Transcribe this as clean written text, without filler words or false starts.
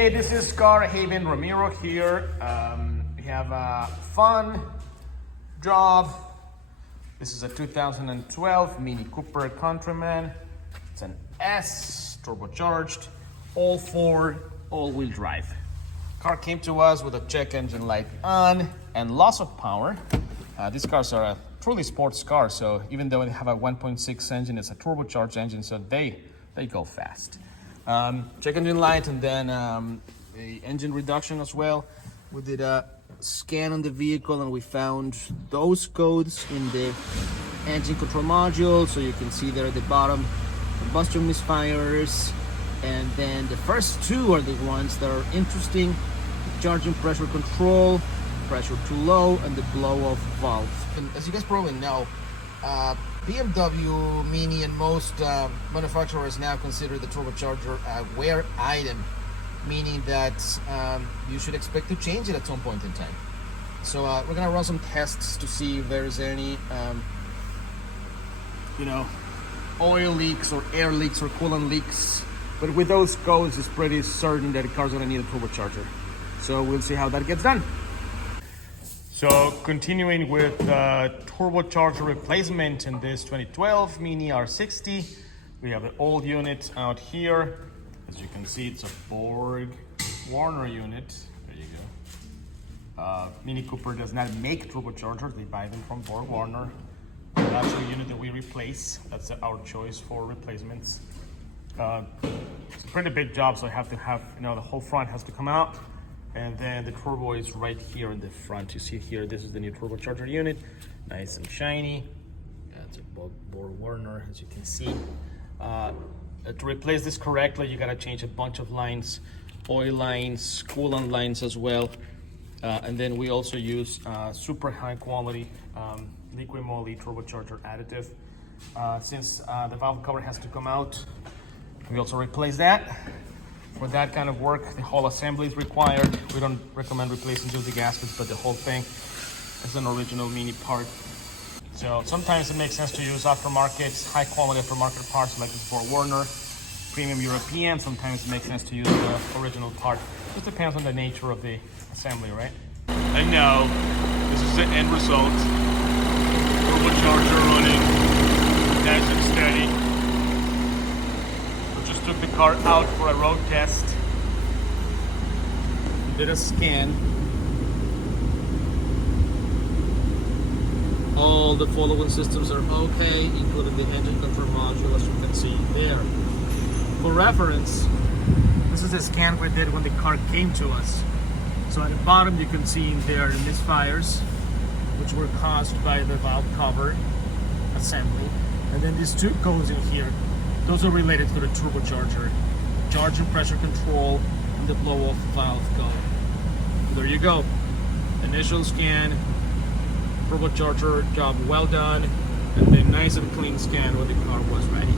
Hey, this is CarHavn Ramiro here. We have a fun job. This is a 2012 Mini Cooper Countryman. It's an S, turbocharged, all four, all-wheel drive. Car came to us with a check engine light on and loss of power. These cars are a truly sports car, so even though they have a 1.6 engine, it's a turbocharged engine, so they go fast. Check engine light and then the engine reduction as well. We did a scan on the vehicle and we found those codes in the engine control module. So you can see there at the bottom, combustion misfires, and then the first two are the ones that are interesting: the charging pressure control, pressure too low, and the blow-off valve. And as you guys probably know, BMW, Mini, and most manufacturers now consider the turbocharger a wear item, meaning that you should expect to change it at some point in time. So we're gonna run some tests to see if there's any, oil leaks or air leaks or coolant leaks. But with those codes, it's pretty certain that the car's gonna need a turbocharger. So we'll see how that gets done. So continuing with turbocharger replacement in this 2012 Mini R60, we have the old unit out here. As you can see, it's a Borg Warner unit. There you go. Mini Cooper does not make turbochargers; they buy them from Borg Warner. That's the unit that we replace. That's our choice for replacements. It's a pretty big job, so I have to have, the whole front has to come out. And then the turbo is right here in the front. You see here, this is the new turbocharger unit. Nice and shiny. That's a Borg Warner, as you can see. To replace this correctly, you gotta change a bunch of lines, oil lines, coolant lines as well. And then we also use super high quality liquid moly turbocharger additive. Since the valve cover has to come out, we also replace that. For that kind of work, the whole assembly is required. We don't recommend replacing just the gaskets, but the whole thing is an original Mini part. So sometimes it makes sense to use aftermarket, high quality aftermarket parts like this Borg Warner, premium European. Sometimes it makes sense to use the original part. Just depends on the nature of the assembly, right? And now, this is the end result. Turbocharger running, nice and steady. Took the car out for a road test. Did a scan. All the following systems are okay, including the engine control module, as you can see there. For reference, this is a scan we did when the car came to us. So at the bottom you can see in there the misfires, which were caused by the valve cover assembly. And then these two codes in here, those are related to the turbocharger, charging pressure control, and the blow-off valve code. There you go. Initial scan, turbocharger job well done, and then nice and clean scan when the car was ready.